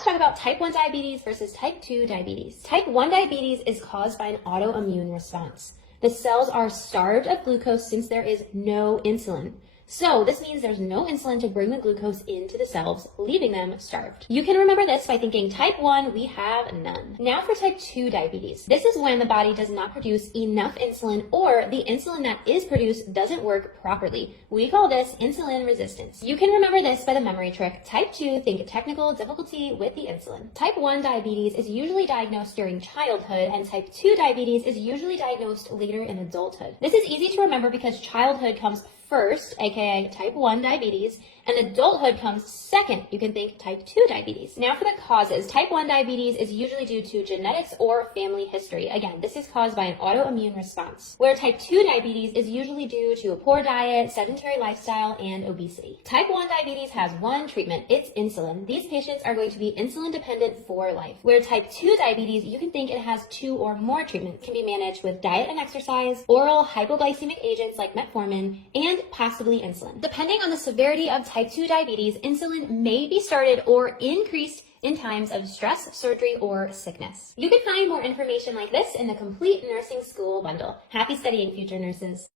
Let's talk about type 1 diabetes versus type 2 diabetes. Type 1 diabetes is caused by an autoimmune response. The cells are starved of glucose since there is no insulin. So this means there's no insulin to bring the glucose into the cells, leaving them starved. You can remember this by thinking type 1, we have none. Now for type 2 diabetes. This is when the body does not produce enough insulin, or the insulin that is produced doesn't work properly. We call this insulin resistance. You can remember this by the memory trick. Type 2, think technical difficulty with the insulin. Type 1 diabetes is usually diagnosed during childhood, and type 2 diabetes is usually diagnosed later in adulthood. This is easy to remember because childhood comes first, aka type 1 diabetes, and adulthood comes second. You can think type 2 diabetes. Now for the causes. Type 1 diabetes is usually due to genetics or family history. Again, this is caused by an autoimmune response, where type 2 diabetes is usually due to a poor diet, sedentary lifestyle, and obesity. Type 1 diabetes has one treatment. It's insulin. These patients are going to be insulin dependent for life. Where type 2 diabetes, you can think it has 2 or more treatments. It can be managed with diet and exercise, oral hypoglycemic agents like metformin, and possibly insulin. Depending on the severity of type 2 diabetes, insulin may be started or increased in times of stress, surgery, or sickness. You can find more information like this in the Complete Nursing School bundle. Happy studying, future nurses.